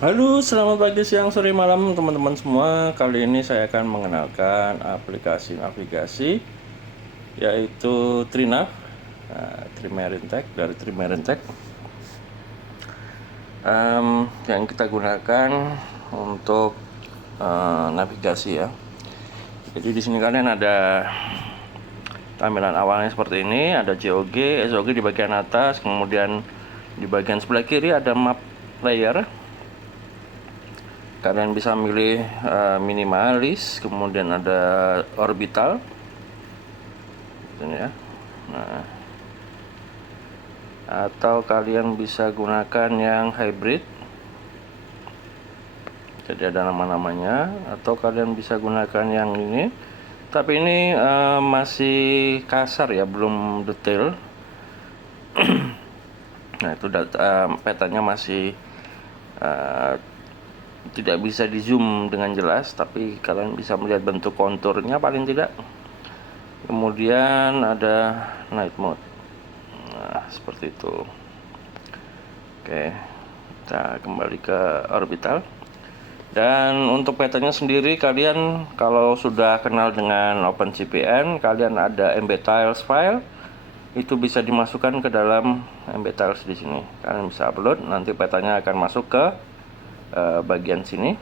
Halo, selamat pagi, siang, sore, malam teman-teman semua. Kali ini saya akan mengenalkan aplikasi navigasi yaitu Trinav, Trimarine dari Trimarine Tech, yang kita gunakan untuk navigasi ya. Jadi di sini kalian ada tampilan awalnya seperti ini, ada JOG, SOG di bagian atas, kemudian di bagian sebelah kiri ada map layer. Kalian bisa milih minimalis, kemudian ada orbital ini ya. Nah, atau kalian bisa gunakan yang hybrid, jadi ada nama-namanya, atau kalian bisa gunakan yang ini, tapi ini masih kasar ya, belum detail. Nah, itu petanya masih tidak bisa di zoom dengan jelas, tapi kalian bisa melihat bentuk konturnya paling tidak. Kemudian ada night mode, nah seperti itu. Oke, kita kembali ke orbital. Dan untuk petanya sendiri, kalian kalau sudah kenal dengan OpenCPN, kalian ada MBTiles file, itu bisa dimasukkan ke dalam MBTiles di sini. Kalian bisa upload, nanti petanya akan masuk ke bagian sini.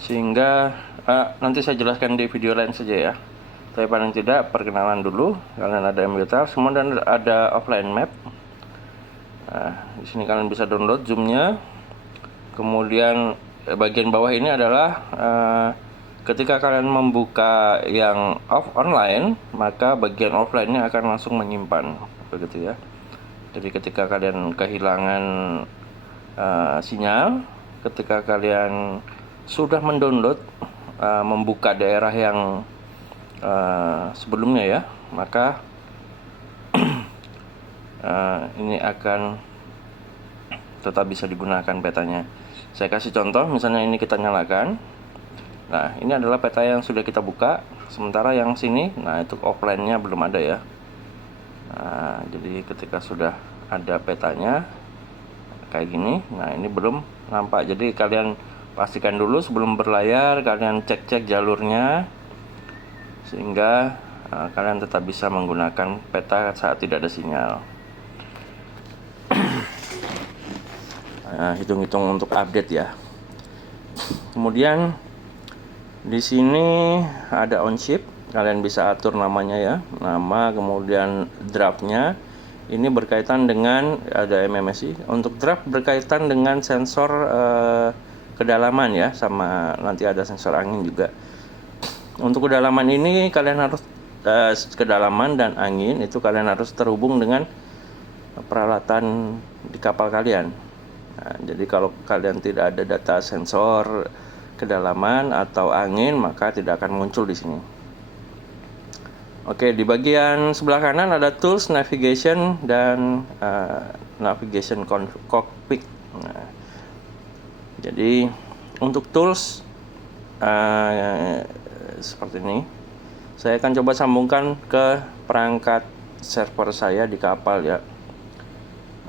Sehingga nanti saya jelaskan di video lain saja ya. Tapi paling tidak perkenalan dulu. Kalian ada MBTiles, kemudian ada offline map. Nah, di sini kalian bisa download zoomnya. Kemudian bagian bawah ini adalah ketika kalian membuka yang online, maka bagian offline-nya akan langsung menyimpan, begitu ya. Jadi ketika kalian kehilangan sinyal, ketika kalian sudah mendownload, membuka daerah yang sebelumnya ya, maka ini akan tetap bisa digunakan petanya. Saya kasih contoh, misalnya ini kita nyalakan. Nah, ini adalah peta yang sudah kita buka. Sementara yang sini, nah itu offline-nya belum ada ya. Nah, jadi ketika sudah ada petanya kayak gini, nah ini belum nampak. Jadi kalian pastikan dulu sebelum berlayar, kalian cek-cek jalurnya, sehingga kalian tetap bisa menggunakan peta saat tidak ada sinyal. Hitung-hitung untuk update ya. Kemudian di sini ada on ship, kalian bisa atur namanya ya, nama, kemudian draftnya. Ini berkaitan dengan ada MMSI. Untuk draft berkaitan dengan sensor kedalaman ya, sama nanti ada sensor angin juga. Untuk kedalaman ini kalian harus kedalaman dan angin itu kalian harus terhubung dengan peralatan di kapal kalian. Nah, jadi kalau kalian tidak ada data sensor kedalaman atau angin, maka tidak akan muncul di sini. Oke, di bagian sebelah kanan ada tools, navigation, dan navigation cockpit. Nah, jadi untuk tools seperti ini, saya akan coba sambungkan ke perangkat server saya di kapal ya.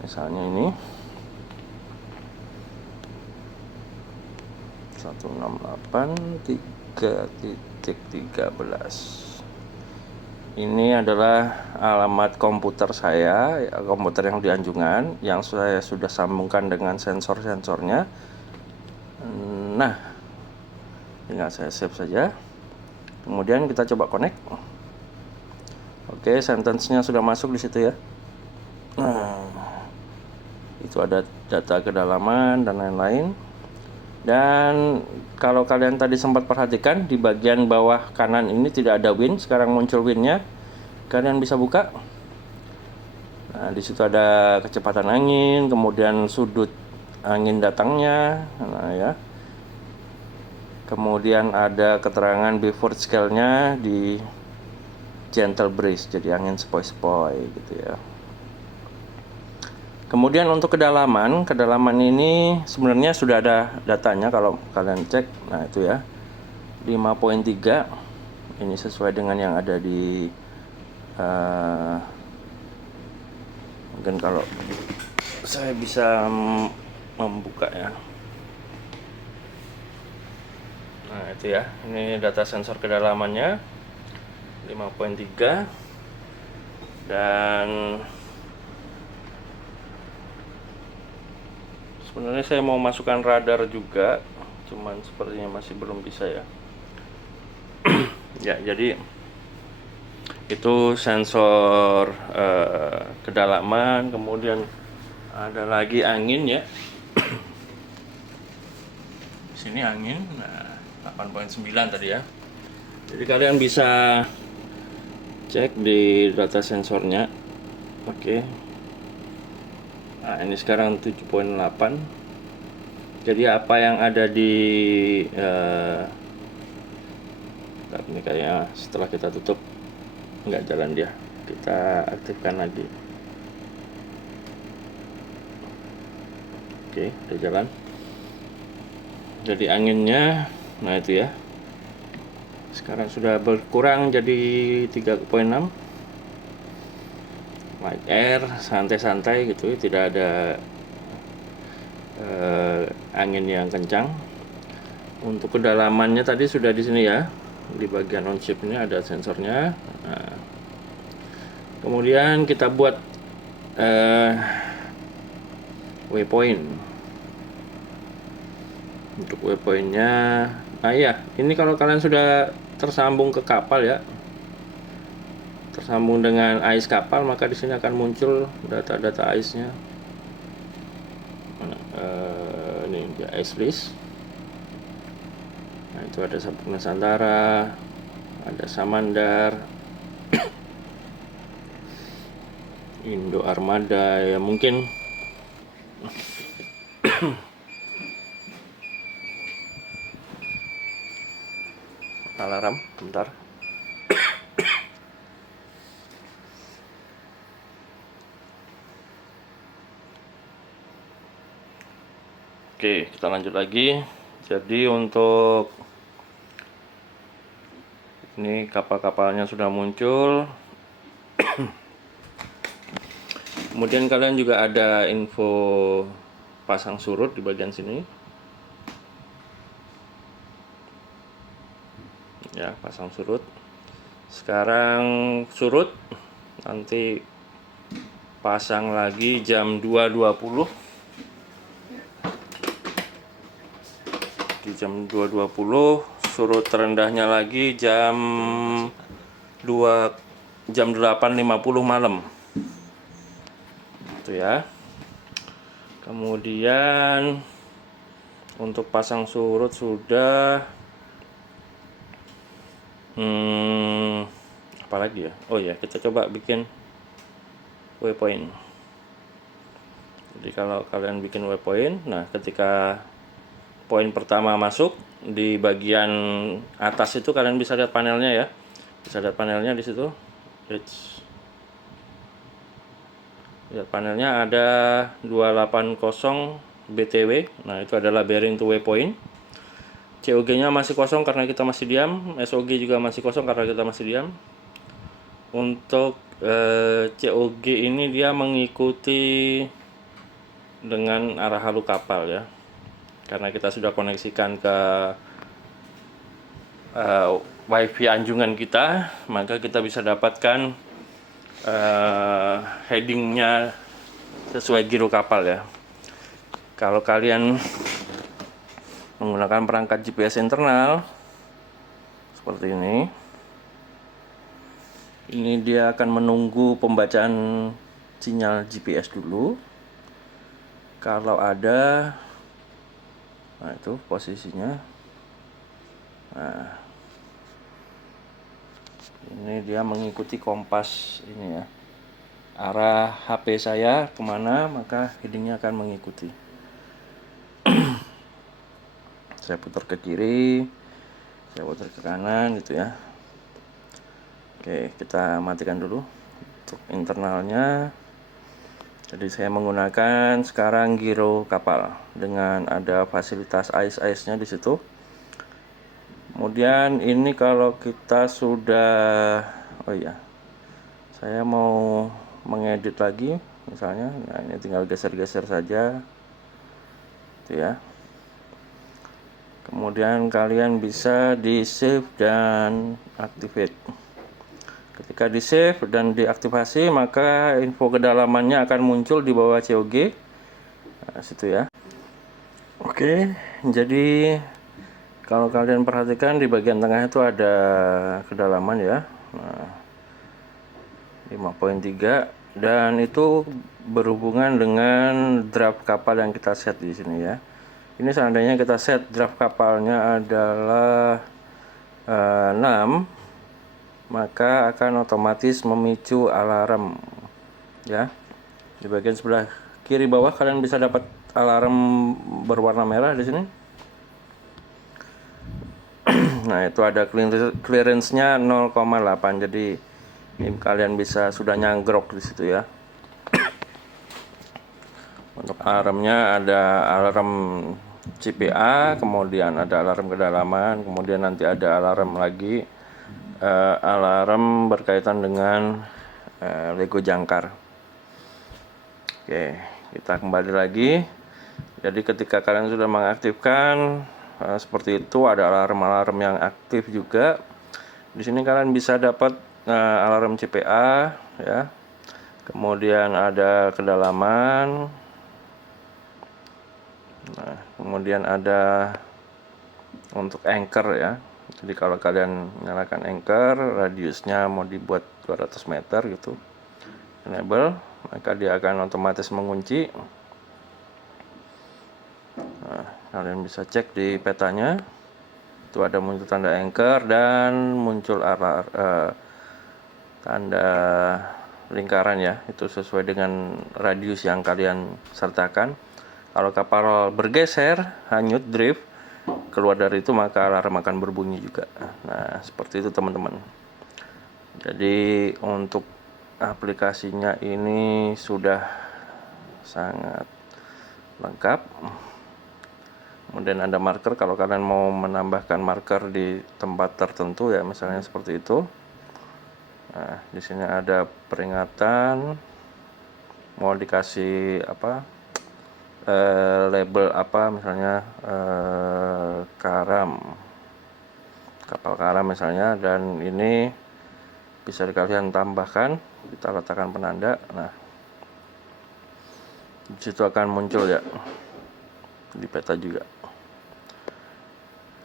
Misalnya ini 168.3.13. Ini adalah alamat komputer saya, komputer yang di Anjungan, yang saya sudah sambungkan dengan sensor-sensornya. Nah, tinggal saya save saja. Kemudian kita coba connect. Oke, sentence-nya sudah masuk di situ ya. Nah, itu ada data kedalaman dan lain-lain. Dan kalau kalian tadi sempat perhatikan, di bagian bawah kanan ini tidak ada wind, sekarang muncul windnya. Kalian bisa buka. Nah, di situ ada kecepatan angin, kemudian sudut angin datangnya, nah ya. Kemudian ada keterangan before scale-nya di gentle breeze, jadi angin sepoi-sepoi gitu ya. Kemudian untuk kedalaman ini sebenarnya sudah ada datanya kalau kalian cek. Nah, itu ya. 5.3. Ini sesuai dengan yang ada di mungkin kalau saya bisa membuka ya. itu ya. Ini data sensor kedalamannya 5.3, dan sebenarnya saya mau masukkan radar juga, cuman sepertinya masih belum bisa ya. Ya, jadi itu sensor kedalaman, kemudian ada lagi angin ya. Sini angin, nah 8.9 tadi ya. Jadi kalian bisa cek di data sensornya. Oke. Nah, ini sekarang 7.8. Jadi apa yang ada di ini kayaknya setelah kita tutup nggak jalan dia. Kita aktifkan lagi. Oke, udah jalan. Jadi anginnya, nah itu ya, sekarang sudah berkurang jadi 3.6. Light air, santai-santai gitu, tidak ada angin yang kencang. Untuk kedalamannya tadi sudah di sini ya, di bagian on chip ini ada sensornya. Nah, kemudian kita buat waypoint. Untuk waypointnya, nah ya, ini kalau kalian sudah tersambung ke kapal ya, tersambung dengan ais kapal, maka di sini akan muncul data-data aisnya. Ini dia ice list. Nah, itu ada Sabuk Nusantara, ada Samandar, Indo Armada ya, mungkin alarm bentar. Oke, kita lanjut lagi. Jadi untuk ini kapal-kapalnya sudah muncul. Kemudian kalian juga ada info pasang surut di bagian sini. Ya, pasang surut. Sekarang surut, nanti pasang lagi jam 2.20. Di jam 2.20 surut terendahnya lagi jam 8.50 malam. Itu ya. Kemudian untuk pasang surut sudah apalagi ya, oh ya, kita coba bikin waypoint. Jadi kalau kalian bikin waypoint, nah ketika poin pertama masuk di bagian atas itu kalian bisa lihat panelnya ya, bisa lihat panelnya di situ. Lihat panelnya ada 280 BTW. Nah, itu adalah bearing to waypoint. COG-nya masih kosong karena kita masih diam. SOG juga masih kosong karena kita masih diam. Untuk COG ini dia mengikuti dengan arah halu kapal ya. Karena kita sudah koneksikan ke WiFi anjungan kita, maka kita bisa dapatkan headingnya sesuai giro kapal ya. Kalau kalian menggunakan perangkat GPS internal seperti ini dia akan menunggu pembacaan sinyal GPS dulu. Kalau ada, nah itu posisinya. Nah, ini dia mengikuti kompas ini ya, arah HP saya kemana, maka headingnya akan mengikuti. Saya putar ke kiri, saya putar ke kanan gitu ya. Oke, kita matikan dulu untuk internalnya. Jadi saya menggunakan sekarang giro kapal dengan ada fasilitas ice-nya di situ. Kemudian ini kalau kita sudah, oh iya, saya mau mengedit lagi misalnya. Nah, ini tinggal geser-geser saja, itu ya. Kemudian kalian bisa di save dan activate. Ketika di save dan diaktifasi, maka info kedalamannya akan muncul di bawah COG. Nah, situ ya. Oke, jadi kalau kalian perhatikan di bagian tengah itu ada kedalaman ya. Nah, 5.3, dan itu berhubungan dengan draft kapal yang kita set di sini ya. Ini seandainya kita set draft kapalnya adalah 6, maka akan otomatis memicu alarm ya. Di bagian sebelah kiri bawah kalian bisa dapat alarm berwarna merah di sini. Nah, itu ada clearance-nya 0,8. Jadi ini kalian bisa sudah nyanggrok di situ ya. Untuk alarmnya ada alarm CPA, kemudian ada alarm kedalaman, kemudian nanti ada alarm lagi, alarm berkaitan dengan Lego jangkar. Oke, kita kembali lagi. Jadi ketika kalian sudah mengaktifkan seperti itu, ada alarm-alarm yang aktif juga. Di sini kalian bisa dapat alarm CPA ya. Kemudian ada kedalaman. Nah, kemudian ada untuk anchor ya. Jadi kalau kalian nyalakan anchor, radiusnya mau dibuat 200 meter gitu, enable, maka dia akan otomatis mengunci. Nah, kalian bisa cek di petanya, itu ada muncul tanda anchor dan muncul tanda lingkaran ya. Itu sesuai dengan radius yang kalian sertakan. Kalau kapal bergeser, hanyut, drift, keluar dari itu maka alarm akan berbunyi juga. Nah, seperti itu teman-teman. Jadi untuk aplikasinya ini sudah sangat lengkap. Kemudian ada marker, kalau kalian mau menambahkan marker di tempat tertentu ya, misalnya seperti itu. Nah, di sini ada peringatan, mau dikasih apa? Label apa, misalnya karam, kapal karam misalnya, dan ini bisa kalian tambahkan, kita letakkan penanda. Nah, disitu akan muncul ya, di peta juga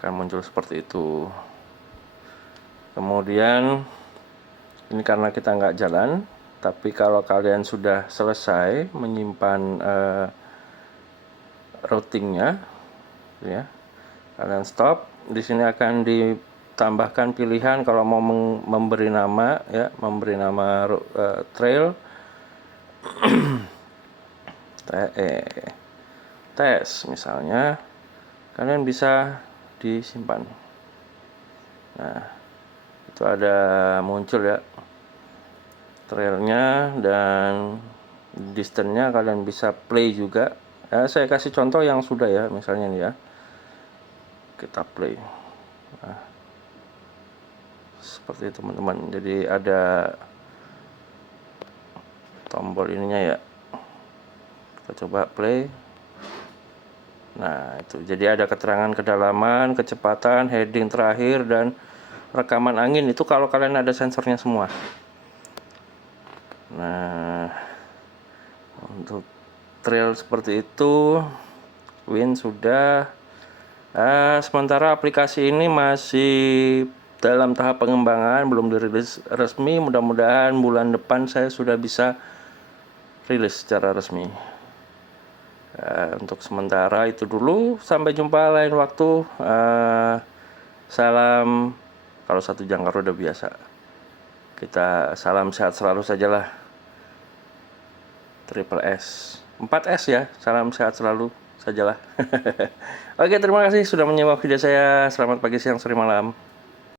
akan muncul seperti itu. Kemudian ini karena kita nggak jalan, tapi kalau kalian sudah selesai menyimpan routingnya ya, kalian stop. Di sini akan ditambahkan pilihan kalau mau memberi nama ya, memberi nama trail tes misalnya, kalian bisa disimpan. Nah, itu ada muncul ya trailnya, dan distance-nya kalian bisa play juga. Saya kasih contoh yang sudah ya, misalnya nih ya, kita play. Nah, seperti itu teman-teman. Jadi ada tombol ininya ya, kita coba play. Nah, itu jadi ada keterangan kedalaman, kecepatan, heading terakhir, dan rekaman angin. Itu kalau kalian ada sensornya semua. Nah, untuk trail seperti itu, wind sudah. Sementara aplikasi ini masih dalam tahap pengembangan, belum dirilis resmi. Mudah-mudahan bulan depan saya sudah bisa rilis secara resmi. Untuk sementara itu dulu, sampai jumpa lain waktu. Salam, kalau satu jangkar udah biasa, kita salam sehat selalu sajalah. Triple S, 4S ya, salam sehat selalu sajalah. Oke, terima kasih sudah menyimak video saya. Selamat pagi, siang, sore, malam.